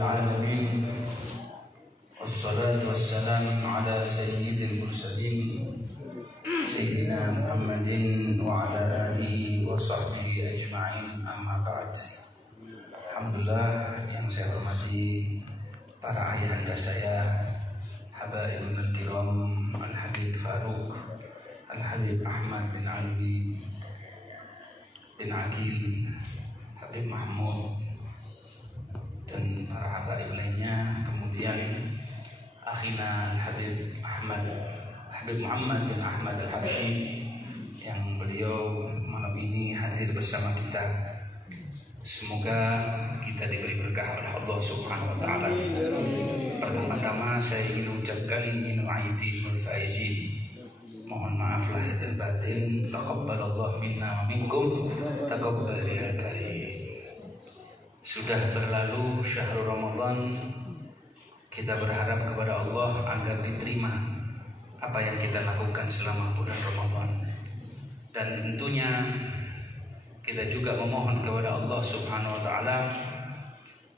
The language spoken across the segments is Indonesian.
العالمين والصلاة والسلام على سيد المرسلين سيدنا محمد وعلى آله وصحبه أجمعين أما بعد. Alhamdulillah, yang saya hormati para ayahanda saya, habaibul kiram, Al-Habib Faruq, Al-Habib Ahmad bin Alwi bin Aqil, Habib Mahmud, dan para habaib lainnya. Kemudian akhina Habib Muhammad bin Ahmad Al-Habsyi yang beliau malam ini hadir bersama kita. Semoga kita diberi berkah oleh Allah Subhanahu wa taala. Pertama-tama saya ingin mengucapkan minal aidin wal faizin. Mohon maaf lahir dan batin. Taqabbalallahu minna wa minkum taqabbal ya karim. Sudah berlalu syahrul Ramadan. Kita berharap kepada Allah agar diterima apa yang kita lakukan selama bulan Ramadan. Dan tentunya kita juga memohon kepada Allah Subhanahu wa taala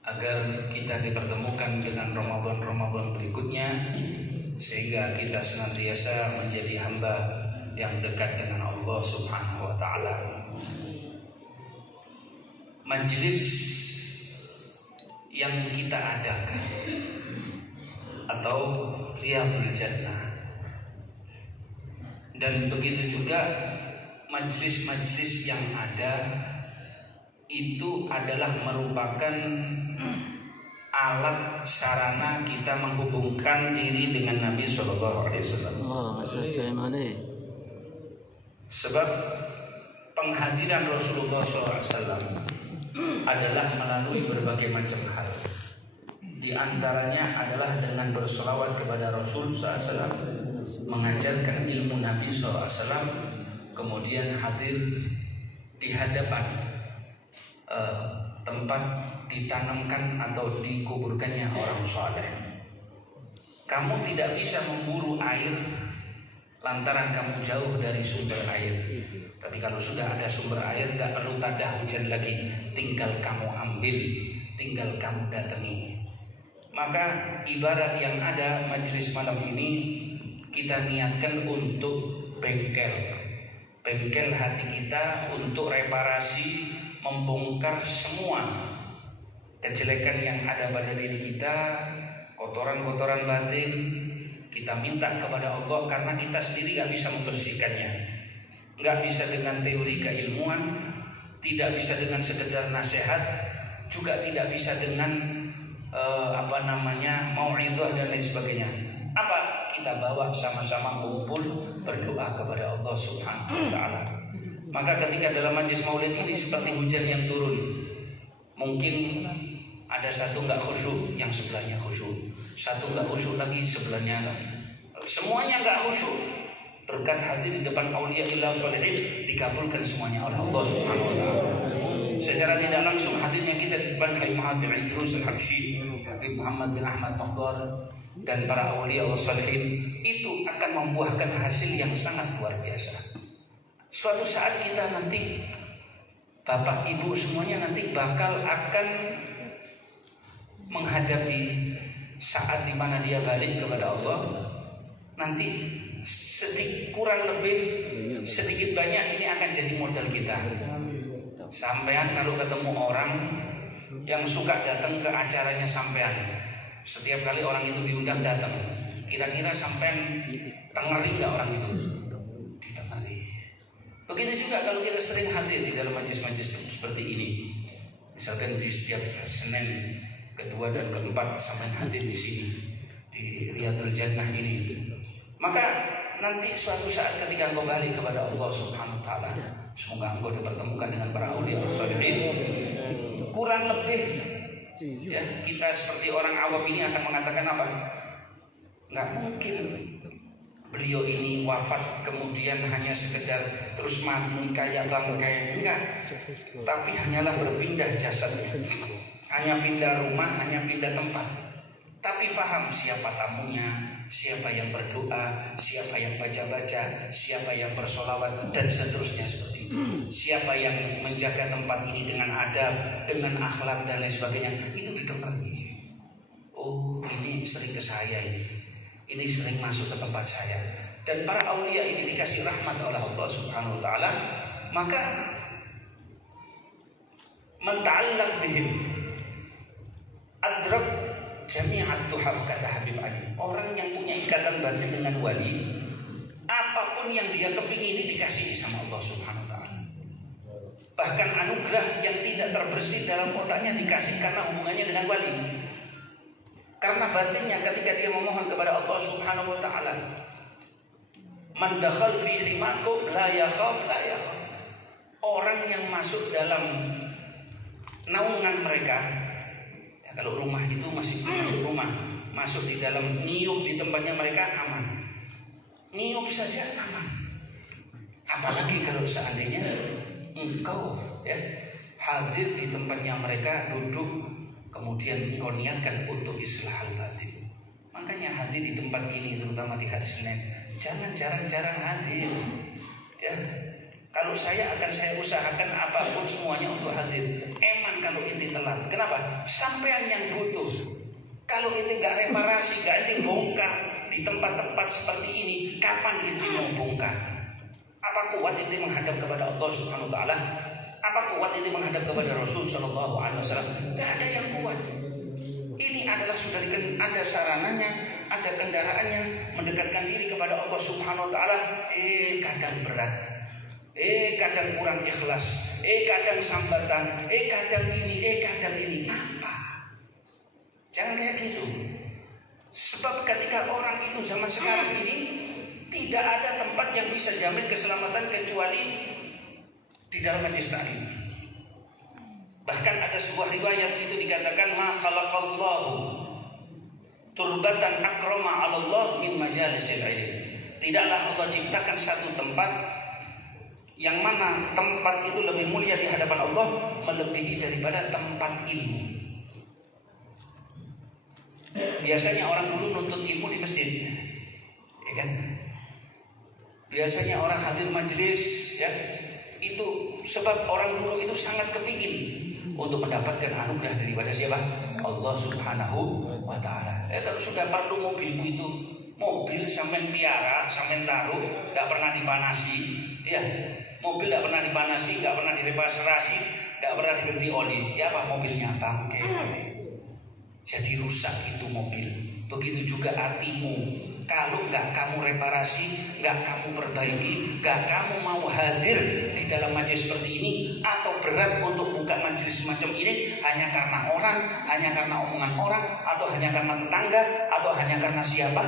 agar kita dipertemukan dengan Ramadan berikutnya, sehingga kita senantiasa menjadi hamba yang dekat dengan Allah Subhanahu wa taala. Majelis yang kita adakan atau Riyadhul Jannah, dan begitu juga majelis-majelis yang ada itu adalah merupakan alat sarana kita menghubungkan diri dengan Nabi Sallallahu Alaihi Wasallam. Sebab penghadiran Rasulullah SAW adalah melalui berbagai macam hal. Di antaranya adalah dengan bersolawat kepada Rasul SAW, mengajarkan ilmu Nabi SAW, kemudian hadir di hadapan tempat ditanamkan atau dikuburkannya orang saleh. Kamu tidak bisa memburu air lantaran kamu jauh dari sumber air. Tapi kalau sudah ada sumber air, tidak perlu tanda hujan lagi, tinggal kamu ambil, tinggal kamu datangi. Maka ibarat yang ada majelis malam ini, kita niatkan untuk bengkel hati kita, untuk reparasi, membongkar semua kejelekan yang ada pada diri kita, kotoran-kotoran batin. Kita minta kepada Allah karena kita sendiri gak bisa membersihkannya. Gak bisa dengan teori keilmuan, tidak bisa dengan sekedar nasihat, juga tidak bisa dengan mau'idhah dan lain sebagainya. Apa kita bawa sama-sama kumpul berdoa kepada Allah Subhanahu wa taala. Maka ketika dalam majlis maulid ini seperti hujan yang turun, mungkin ada satu enggak khusyuk, yang sebelahnya khusyuk, satu enggak khusyuk lagi, sebelahnya lagi, semuanya enggak khusyuk. Berkat hadir di depan auliya illallah sholihin, dikabulkan semuanya oleh Allah Subhanahu wa taala. Secara tidak langsung hadirnya kita di depan Habib Muhammad bin Idrus Al-Habsyi, Habib Muhammad bin Ahmad Makhdar, dan para awliya Allah salihin, itu akan membuahkan hasil yang sangat luar biasa. Suatu saat kita nanti, bapak ibu semuanya nanti bakal akan menghadapi saat dimana dia balik kepada Allah. Nanti kurang lebih sedikit banyak ini akan jadi modal kita. Sampean kalau ketemu orang yang suka datang ke acaranya sampean, setiap kali orang itu diundang datang, kira-kira sampean tengeri nggak orang itu? Ditengeri. Begitu juga kalau kita sering hadir di dalam majlis-majlis seperti ini. Misalkan di setiap Senin kedua dan keempat sampean hadir di sini di Riyadhul Jannah ini. Maka nanti suatu saat ketika engkau balik kepada Allah Subhanahu wa taala, semoga engkau dipertemukan dengan para auliya sholihin. Kurang lebih ya, kita seperti orang awam ini akan mengatakan apa? Nggak mungkin beliau ini wafat kemudian hanya sekedar terus mati kayak bangkai, enggak. Tapi hanyalah berpindah jasadnya, hanya pindah rumah, hanya pindah tempat. Tapi faham siapa tamunya, siapa yang berdoa, siapa yang baca-baca, siapa yang bersolawat, dan seterusnya seperti itu. Siapa yang menjaga tempat ini dengan adab, dengan akhlak dan lain sebagainya, itu ditemani. ini sering ke saya ini sering masuk ke tempat saya. Dan para aulia ini dikasih rahmat oleh Allah Subhanahu wa taala, maka menta'allaq bihim adrak jami'at tuhaf, kata Habib Ali. Orang yang punya ikatan batin dengan wali, apapun yang dia kepingin dikasih sama Allah Subhanahu wa taala. Bahkan anugerah yang tidak terbersih dalam otaknya dikasih karena hubungannya dengan wali. Karena batinnya ketika dia memohon kepada Allah Subhanahu wa taala, man dakhal fi himakum la yakhaf. Orang yang masuk dalam naungan mereka, ya, kalau rumah itu masih masuk rumah, masuk di dalam, niup di tempatnya mereka aman, niup saja aman. Apalagi kalau seandainya engkau ya hadir di tempatnya mereka, duduk, kemudian engkau niatkan untuk islahul batin. Makanya hadir di tempat ini, terutama di hari Senin, jangan jarang-jarang hadir ya. Kalau saya usahakan apapun semuanya untuk hadir. Eman kalau inti telat. Kenapa? Sampean yang butuh. Kalau inti gak reparasi, gak inti bongkar di tempat-tempat seperti ini, kapan inti mau bongkar? Apa kuat inti menghadap kepada Allah Subhanahu wa taala? Apa kuat inti menghadap kepada Rasul sallallahu alaihi wasallam? Gak ada yang kuat. Ini adalah sudah ada sarananya, ada kendaraannya, mendekatkan diri kepada Allah Subhanahu wa taala. Kadang berat, kadang kurang ikhlas, kadang sambatan, kadang ini. Apa? Jangan kayak gitu. Sebab ketika orang itu zaman sekarang ini tidak ada tempat yang bisa jamin keselamatan kecuali di dalam majelis taklim. Bahkan ada sebuah riwayat itu dikatakan ma khalaqallahu turbatan akrama 'ala Allah min majalisil ilm. Tidaklah Allah ciptakan satu tempat yang mana tempat itu lebih mulia di hadapan Allah melebihi daripada tempat ilmu. Biasanya orang dulu nuntut ilmu di masjid, ya kan? Biasanya orang hadir majelis, ya, itu sebab orang dulu itu sangat kepingin untuk mendapatkan anugerah daripada siapa? Allah Subhanahu wa taala. Kalau sudah perlu mobilmu itu, mobil sampean piara, sampean taruh, tidak pernah dipanasi, ya. Mobil tidak pernah dipanasi, tidak pernah direparasi, tidak pernah diganti oli. Ya apa mobilnya bangke? Jadi rusak itu mobil. Begitu juga hatimu. Kalau nggak kamu reparasi, nggak kamu perbaiki, nggak kamu mau hadir di dalam majelis seperti ini, atau berat untuk buka majelis semacam ini hanya karena orang, hanya karena omongan orang, atau hanya karena tetangga, atau hanya karena siapa?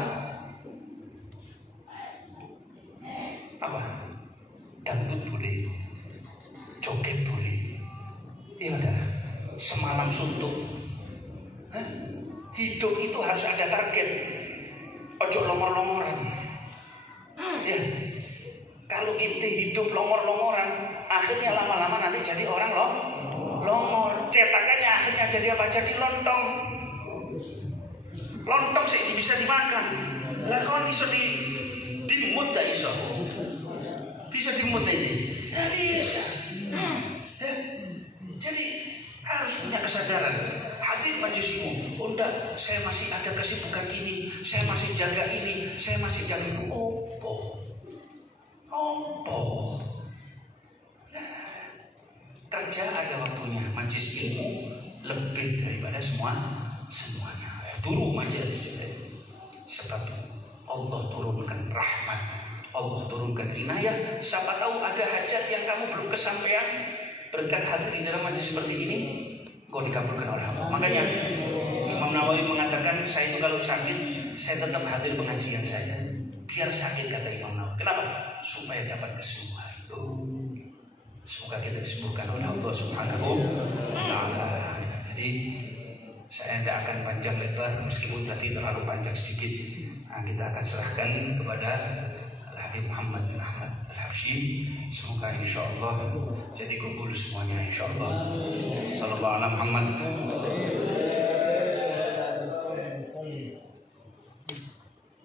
Apa? Dangdut boleh, joget boleh, iya udah. Semalam suntuk. Hidup itu harus ada target. Ojo longor-longoran. Ya. Kalau inti hidup longor-longoran, akhirnya lama-lama nanti jadi orang longor. Cetakannya akhirnya jadi apa? Jadi lontong. Lontong sih bisa dimakan. Lah kalau iso dimut tak iso. Bisa dimut aja. Tidak bisa. Jadi harus punya kesadaran. Hadir majelismu. Oh enggak, saya masih ada kesibukan ini, saya masih jaga ini, saya masih jaga itu. Opo. Nah, kerja ada waktunya. Majelis ilmu lebih daripada semuanya. Turu majelis. Sebab Allah turunkan rahmat, Allah turunkan inayah. Siapa tahu ada hajat yang kamu belum kesampaian, berkat hadir di dalam majelis seperti ini, kau dikabulkan oleh Allah. Makanya Imam Nawawi mengatakan, saya itu kalau sakit, saya tetap hadir pengajian saya. Biar sakit, kata Imam Nawawi. Kenapa? Supaya dapat kesembuhan. Semoga kita disembuhkan oleh Allah Subhanahu wa taala. Jadi saya tidak akan panjang lebar, meskipun tadi terlalu panjang sedikit. Nah, kita akan serahkan kepada Al-Habib Muhammad bin Ahmad Al-Habsyi. Semoga insya Allah jadi kumpul semuanya insya Allah. Sallallahu alaihi Muhammad.